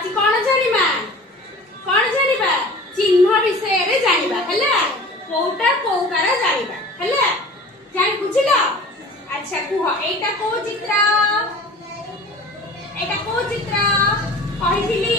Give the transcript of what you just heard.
आज कौन जानिबा चिन्ह विषय रे जानिबा हला कोटा कोकारा जानिबा हला जान बुझिलो। अच्छा कुह एटा को चित्र कहिथिली